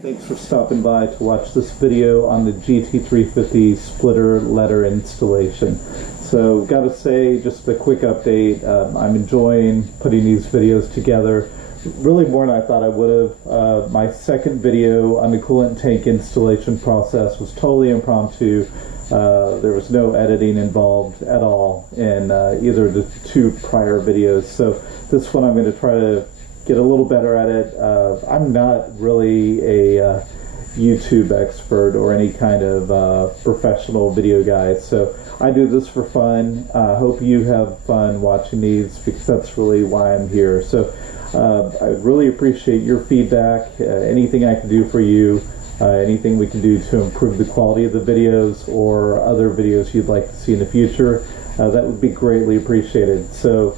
Thanks for stopping by to watch this video on the GT350 splitter letter installation. So gotta say, just a quick update, I'm enjoying putting these videos together, really more than I thought I would have. My second video on the coolant tank installation process was totally impromptu. There was no editing involved at all in either of the two prior videos. So this one I'm going to try to get a little better at it. I'm not really a YouTube expert or any kind of professional video guy, so I do this for fun. Hope you have fun watching these, because that's really why I'm here. So I really appreciate your feedback, anything I can do for you, anything we can do to improve the quality of the videos or other videos you'd like to see in the future. That would be greatly appreciated. So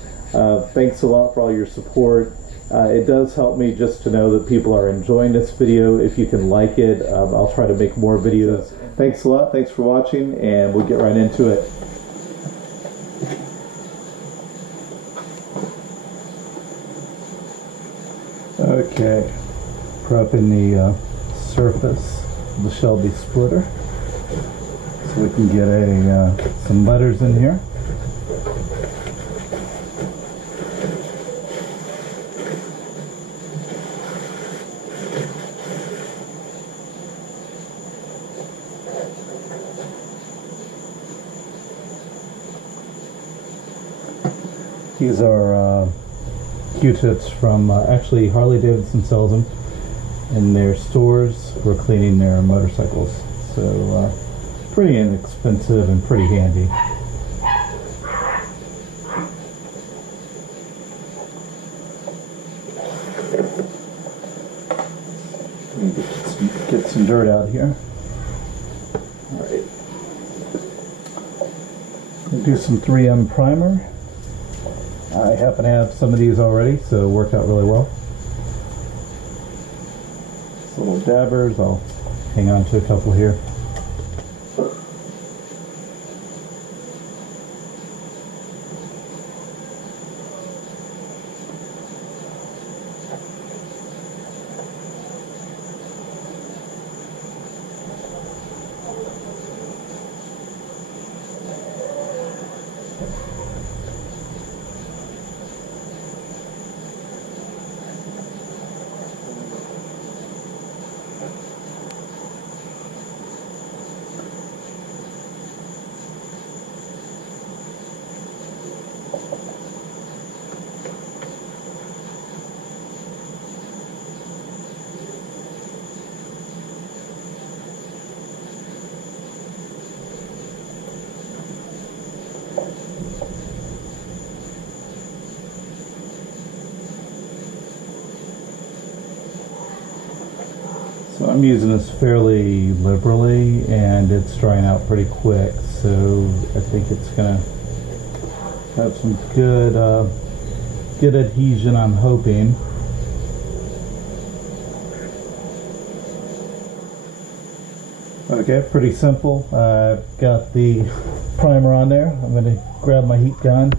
thanks a lot for all your support. It does help me just to know that people are enjoying this video. If you can like it, I'll try to make more videos. Thanks a lot. Thanks for watching, and we'll get right into it. Okay, prepping the surface of the Shelby splitter so we can get some letters in here. These are Q-tips from, actually Harley-Davidson sells them in their stores for cleaning their motorcycles. So pretty inexpensive and pretty handy. Get some dirt out here. All right. Do some 3M primer. I happen to have some of these already, so it worked out really well. These little dabbers, I'll hang on to a couple here. So I'm using this fairly liberally, and it's drying out pretty quick, so I think it's going to have some good adhesion, I'm hoping. Okay, pretty simple. I've got the primer on there. I'm going to grab my heat gun.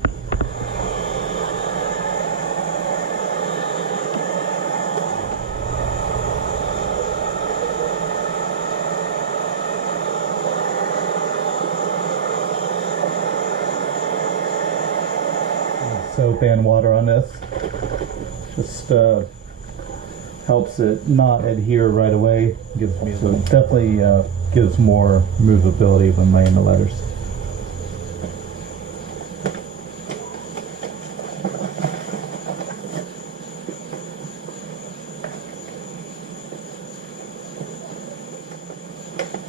Soap and water on this. Just helps it not adhere right away. Gives me definitely gives more movability when laying the letters.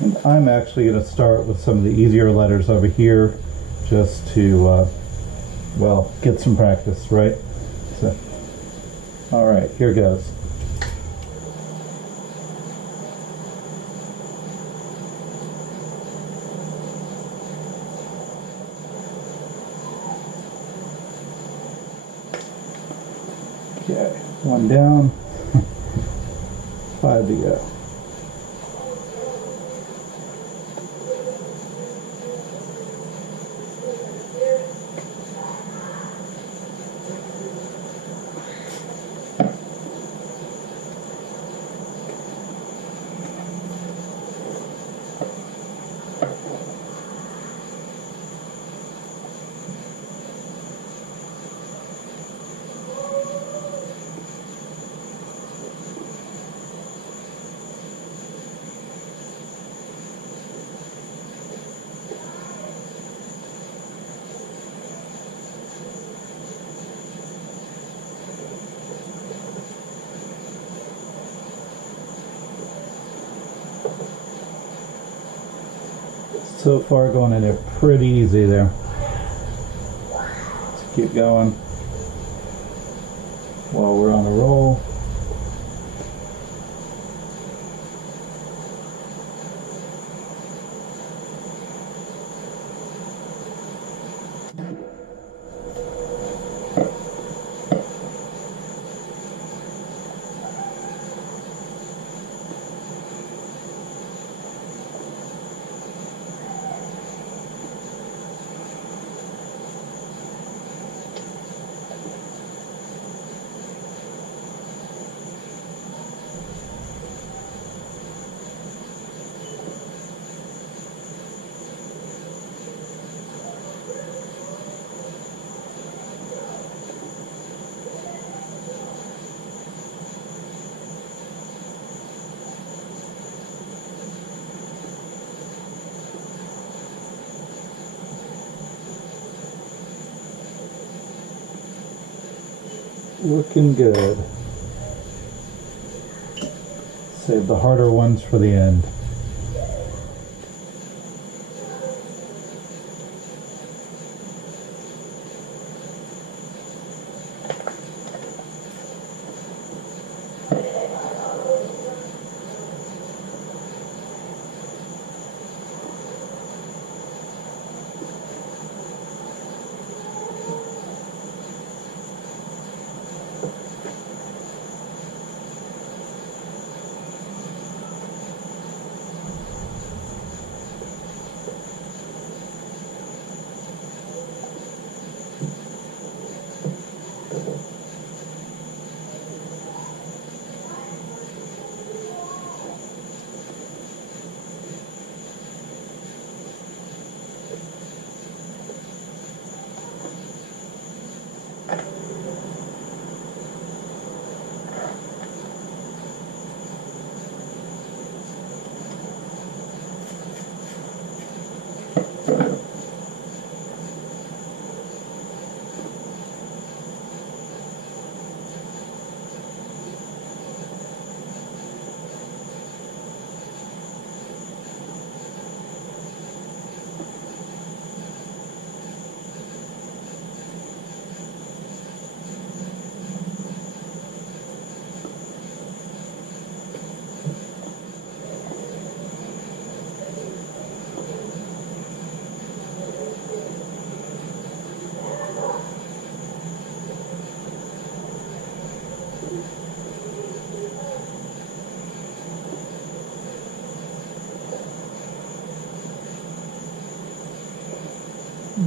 And I'm actually going to start with some of the easier letters over here, just to well, get some practice, right? So, all right, here goes. Okay, one down, 5 to go. So far going in there pretty easy there. Let's keep going while we're on a roll. Looking good. Save the harder ones for the end.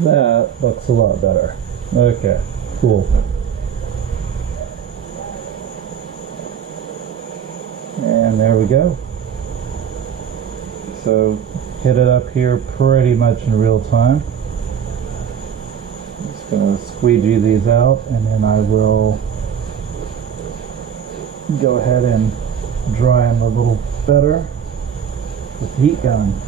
That looks a lot better. Okay, cool. And there we go. So hit it up here pretty much in real time. Just gonna squeegee these out, and then I will go ahead and dry them a little better with the heat gun.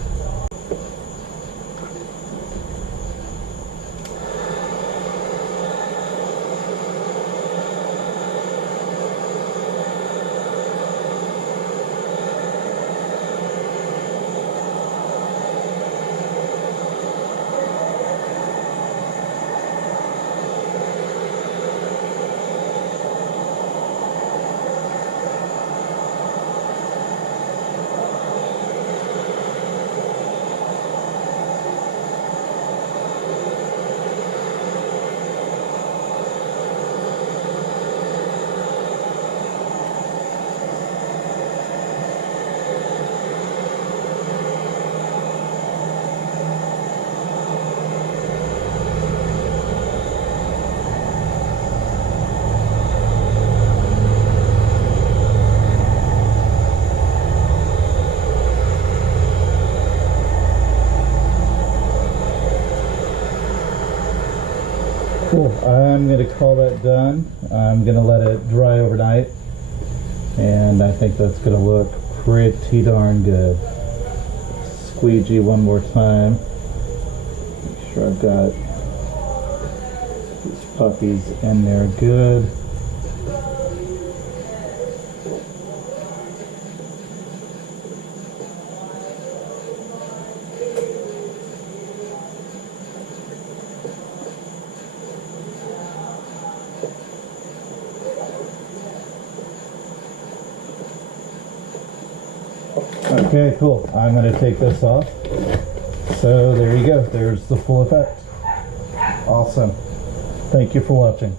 Cool. I'm going to call that done. I'm going to let it dry overnight, and I think that's going to look pretty darn good. Squeegee one more time. Make sure I've got these puppies in there good. Okay, cool. I'm going to take this off. So there you go. There's the full effect. Awesome. Thank you for watching.